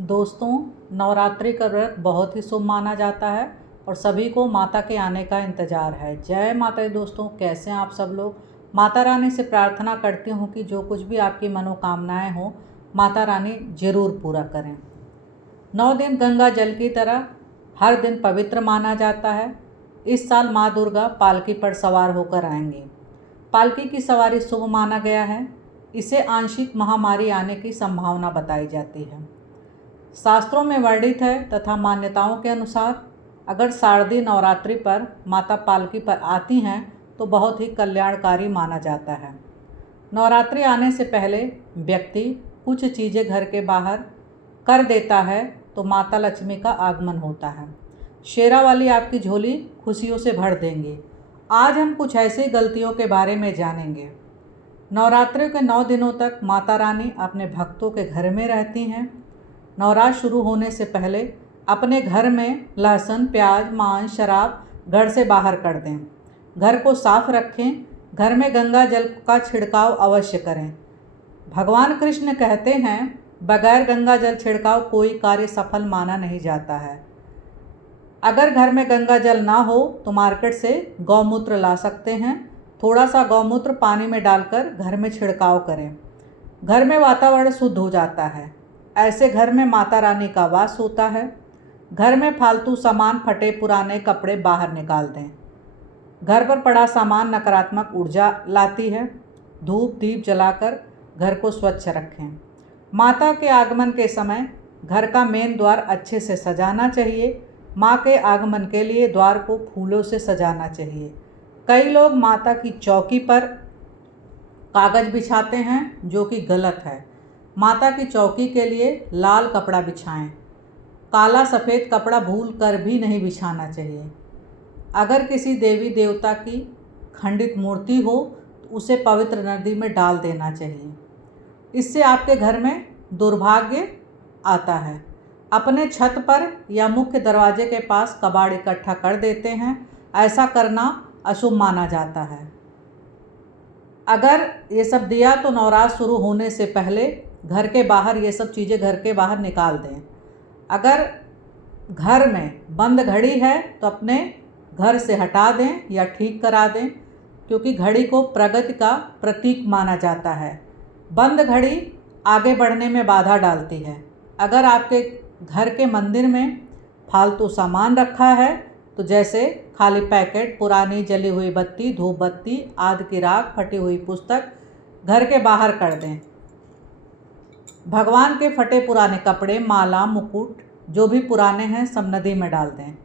दोस्तों, नवरात्रि का व्रत बहुत ही शुभ माना जाता है और सभी को माता के आने का इंतज़ार है। जय माता दी दोस्तों, कैसे हैं आप सब लोग। माता रानी से प्रार्थना करती हूँ कि जो कुछ भी आपकी मनोकामनाएं हों, माता रानी ज़रूर पूरा करें। 9 दिन गंगा जल की तरह हर दिन पवित्र माना जाता है। इस साल माँ दुर्गा पालकी पर सवार होकर आएंगी। पालकी की सवारी शुभ माना गया है। इसे आंशिक महामारी आने की संभावना बताई जाती है। शास्त्रों में वर्णित है तथा मान्यताओं के अनुसार अगर शारदीय नवरात्रि पर माता पालकी पर आती हैं तो बहुत ही कल्याणकारी माना जाता है। नवरात्रि आने से पहले व्यक्ति कुछ चीज़ें घर के बाहर कर देता है तो माता लक्ष्मी का आगमन होता है। शेरा वाली आपकी झोली खुशियों से भर देंगी। आज हम कुछ ऐसी गलतियों के बारे में जानेंगे। नवरात्रि के 9 दिनों तक माता रानी अपने भक्तों के घर में रहती हैं। नवरात्र शुरू होने से पहले अपने घर में लहसुन, प्याज, मांस, शराब घर से बाहर कर दें। घर को साफ रखें। घर में गंगा जल का छिड़काव अवश्य करें। भगवान कृष्ण कहते हैं, बगैर गंगा जल छिड़काव कोई कार्य सफल माना नहीं जाता है। अगर घर में गंगा जल ना हो तो मार्केट से गौमूत्र ला सकते हैं। थोड़ा सा गौमूत्र पानी में डालकर घर में छिड़काव करें। घर में वातावरण शुद्ध हो जाता है। ऐसे घर में माता रानी का वास होता है। घर में फालतू सामान, फटे पुराने कपड़े बाहर निकाल दें। घर पर पड़ा सामान नकारात्मक ऊर्जा लाती है। धूप दीप जलाकर घर को स्वच्छ रखें। माता के आगमन के समय घर का मेन द्वार अच्छे से सजाना चाहिए। माँ के आगमन के लिए द्वार को फूलों से सजाना चाहिए। कई लोग माता की चौकी पर कागज बिछाते हैं, जो कि गलत है। माता की चौकी के लिए लाल कपड़ा बिछाएं। काला सफ़ेद कपड़ा भूल कर भी नहीं बिछाना चाहिए। अगर किसी देवी देवता की खंडित मूर्ति हो तो उसे पवित्र नदी में डाल देना चाहिए। इससे आपके घर में दुर्भाग्य आता है। अपने छत पर या मुख्य दरवाजे के पास कबाड़ इकट्ठा कर देते हैं। ऐसा करना अशुभ माना जाता है। अगर ये सब दिया तो नवरात्र शुरू होने से पहले घर के बाहर ये सब चीज़ें घर के बाहर निकाल दें। अगर घर में बंद घड़ी है तो अपने घर से हटा दें या ठीक करा दें, क्योंकि घड़ी को प्रगति का प्रतीक माना जाता है। बंद घड़ी आगे बढ़ने में बाधा डालती है। अगर आपके घर के मंदिर में फालतू सामान रखा है तो जैसे खाली पैकेट, पुरानी जली हुई बत्ती, धूप बत्ती आदि की राख, फटी हुई पुस्तक घर के बाहर कर दें। भगवान के फटे पुराने कपड़े, माला, मुकुट जो भी पुराने हैं सब नदी में डाल दें।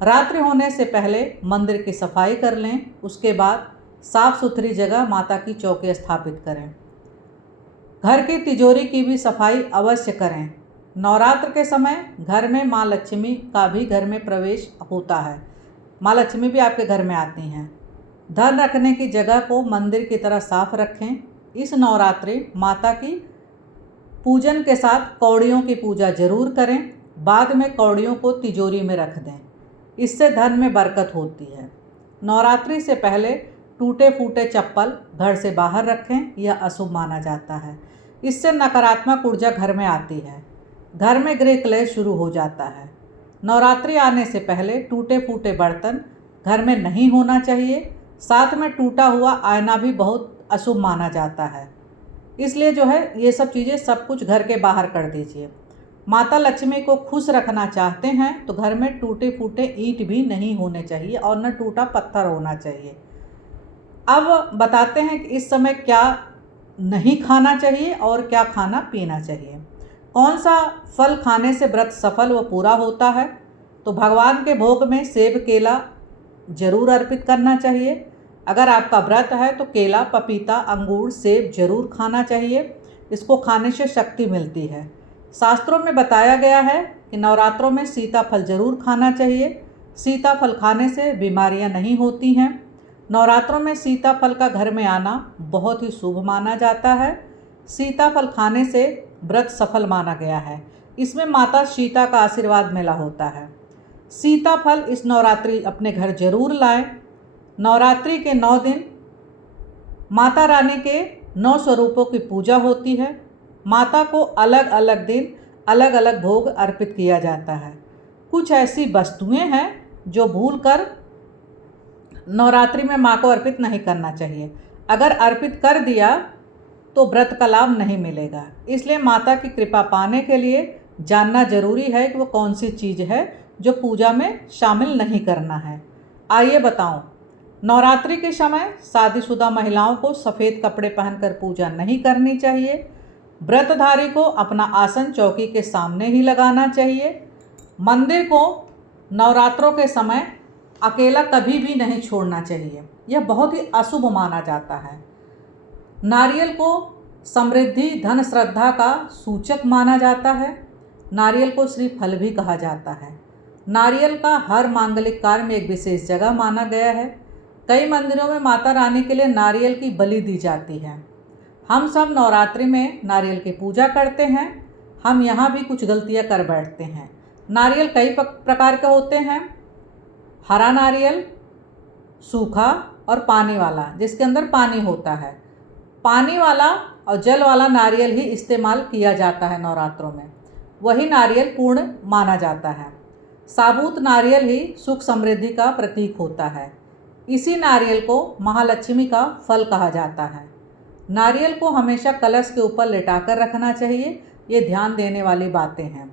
रात्रि होने से पहले मंदिर की सफाई कर लें। उसके बाद साफ सुथरी जगह माता की चौकी स्थापित करें। घर की तिजोरी की भी सफाई अवश्य करें। नवरात्र के समय घर में माँ लक्ष्मी का भी घर में प्रवेश होता है। माँ लक्ष्मी भी आपके घर में आती हैं। धन रखने की जगह को मंदिर की तरह साफ रखें। इस नवरात्रि माता की पूजन के साथ कौड़ियों की पूजा जरूर करें। बाद में कौड़ियों को तिजोरी में रख दें। इससे धन में बरकत होती है। नवरात्रि से पहले टूटे फूटे चप्पल घर से बाहर रखें, यह अशुभ माना जाता है। इससे नकारात्मक ऊर्जा घर में आती है। घर में गृह क्लेश शुरू हो जाता है। नवरात्रि आने से पहले टूटे फूटे बर्तन घर में नहीं होना चाहिए। साथ में टूटा हुआ आईना भी बहुत अशुभ माना जाता है। इसलिए जो है ये सब चीज़ें सब कुछ घर के बाहर कर दीजिए। माता लक्ष्मी को खुश रखना चाहते हैं तो घर में टूटे फूटे ईंट भी नहीं होने चाहिए और न टूटा पत्थर होना चाहिए। अब बताते हैं कि इस समय क्या नहीं खाना चाहिए और क्या खाना पीना चाहिए। कौन सा फल खाने से व्रत सफल व पूरा होता है? तो भगवान के भोग में सेब, केला जरूर अर्पित करना चाहिए। अगर आपका व्रत है तो केला, पपीता, अंगूर, सेब जरूर खाना चाहिए। इसको खाने से शक्ति मिलती है। शास्त्रों में बताया गया है कि नवरात्रों में सीताफल जरूर खाना चाहिए। सीताफल खाने से बीमारियां नहीं होती हैं। नवरात्रों में सीताफल का घर में आना बहुत ही शुभ माना जाता है। सीताफल खाने से व्रत सफल माना गया है। इसमें माता सीता का आशीर्वाद मिला होता है। सीताफल इस नवरात्रि अपने घर जरूर लाएं। नवरात्रि के 9 दिन माता रानी के 9 स्वरूपों की पूजा होती है। माता को अलग अलग दिन अलग अलग भोग अर्पित किया जाता है। कुछ ऐसी वस्तुएं हैं जो भूलकर नवरात्रि में माँ को अर्पित नहीं करना चाहिए। अगर अर्पित कर दिया तो व्रत का लाभ नहीं मिलेगा। इसलिए माता की कृपा पाने के लिए जानना जरूरी है कि वो कौन सी चीज़ है जो पूजा में शामिल नहीं करना है। आइए बताऊं। नवरात्रि के समय शादीशुदा महिलाओं को सफ़ेद कपड़े पहनकर पूजा नहीं करनी चाहिए। व्रतधारी को अपना आसन चौकी के सामने ही लगाना चाहिए। मंदिर को नवरात्रों के समय अकेला कभी भी नहीं छोड़ना चाहिए, यह बहुत ही अशुभ माना जाता है। नारियल को समृद्धि, धन, श्रद्धा का सूचक माना जाता है। नारियल को श्रीफल भी कहा जाता है। नारियल का हर मांगलिक कार्य में एक विशेष जगह माना गया है। कई मंदिरों में माता रानी के लिए नारियल की बलि दी जाती है। हम सब नवरात्रि में नारियल की पूजा करते हैं। हम यहाँ भी कुछ गलतियाँ कर बैठते हैं। नारियल कई प्रकार के होते हैं। हरा नारियल, सूखा और पानी वाला, जिसके अंदर पानी होता है। पानी वाला और जल वाला नारियल ही इस्तेमाल किया जाता है नवरात्रों में, वही नारियल पूर्ण माना जाता है। साबुत नारियल ही सुख समृद्धि का प्रतीक होता है। इसी नारियल को महालक्ष्मी का फल कहा जाता है। नारियल को हमेशा कलश के ऊपर लिटाकर रखना चाहिए। ये ध्यान देने वाली बातें हैं।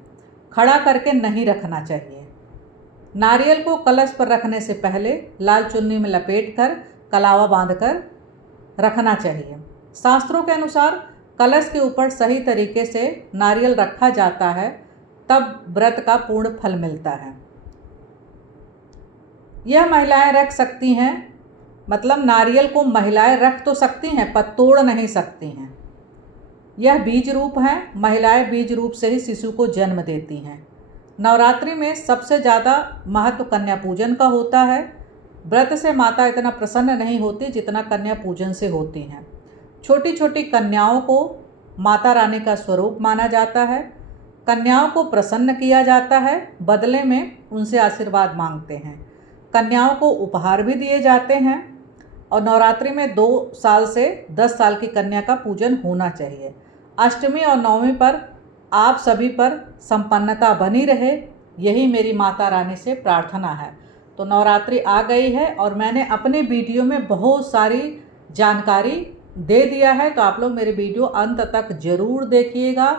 खड़ा करके नहीं रखना चाहिए। नारियल को कलश पर रखने से पहले लाल चुन्नी में लपेटकर कलावा बांधकर रखना चाहिए। शास्त्रों के अनुसार कलश के ऊपर सही तरीके से नारियल रखा जाता है, तब व्रत का पूर्ण फल मिलता है। यह महिलाएं रख सकती हैं, मतलब नारियल को महिलाएं रख तो सकती हैं पर तोड़ नहीं सकती हैं। यह बीज रूप है। महिलाएं बीज रूप से ही शिशु को जन्म देती हैं। नवरात्रि में सबसे ज़्यादा महत्व कन्या पूजन का होता है। व्रत से माता इतना प्रसन्न नहीं होती जितना कन्या पूजन से होती हैं। छोटी छोटी कन्याओं को माता रानी का स्वरूप माना जाता है। कन्याओं को प्रसन्न किया जाता है, बदले में उनसे आशीर्वाद मांगते हैं। कन्याओं को उपहार भी दिए जाते हैं। और नवरात्रि में 2 साल से 10 साल की कन्या का पूजन होना चाहिए। अष्टमी और नवमी पर आप सभी पर संपन्नता बनी रहे, यही मेरी माता रानी से प्रार्थना है। तो नवरात्रि आ गई है और मैंने अपने वीडियो में बहुत सारी जानकारी दे दिया है, तो आप लोग मेरे वीडियो अंत तक ज़रूर देखिएगा।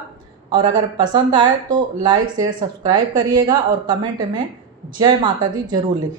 और अगर पसंद आए तो लाइक शेयर सब्सक्राइब करिएगा और कमेंट में जय माता दी ज़रूर लिखिए।